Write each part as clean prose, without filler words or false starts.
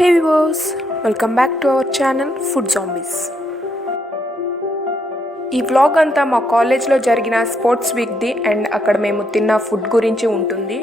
Hey viewers, welcome back to our channel Food Zombies. ఈ వ్లాగ్ అంతా మా కాలేజ్లో జరిగిన స్పోర్ట్స్ వీక్ది అండ్ అక్కడ మేము తిన్న ఫుడ్ గురించి ఉంటుంది.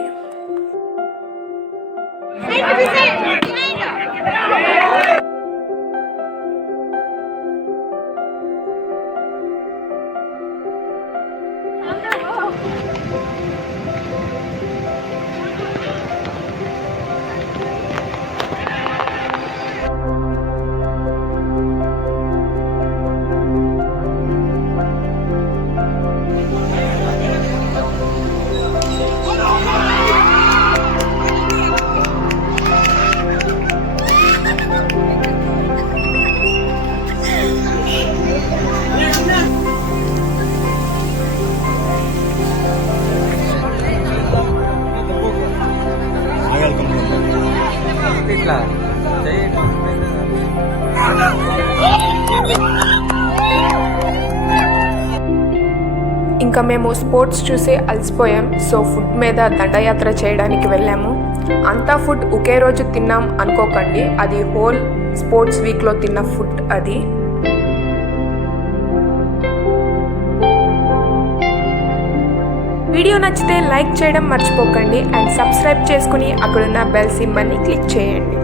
ఇంకా మేము స్పోర్ట్స్ చూసి అలసిపోయాం. సో ఫుడ్ మీద దండయాత్ర చేయడానికి వెళ్ళాము. అంతా ఫుడ్ ఒకే రోజు తిన్నాం అనుకోకండి, అది హోల్ స్పోర్ట్స్ వీక్లో తిన్న ఫుడ్. అది వీడియో నచ్చితే లైక్ చేయడం మర్చిపోకండి అండ్ సబ్స్క్రైబ్ చేసుకుని అక్కడున్న బెల్ సింబల్ని క్లిక్ చేయండి.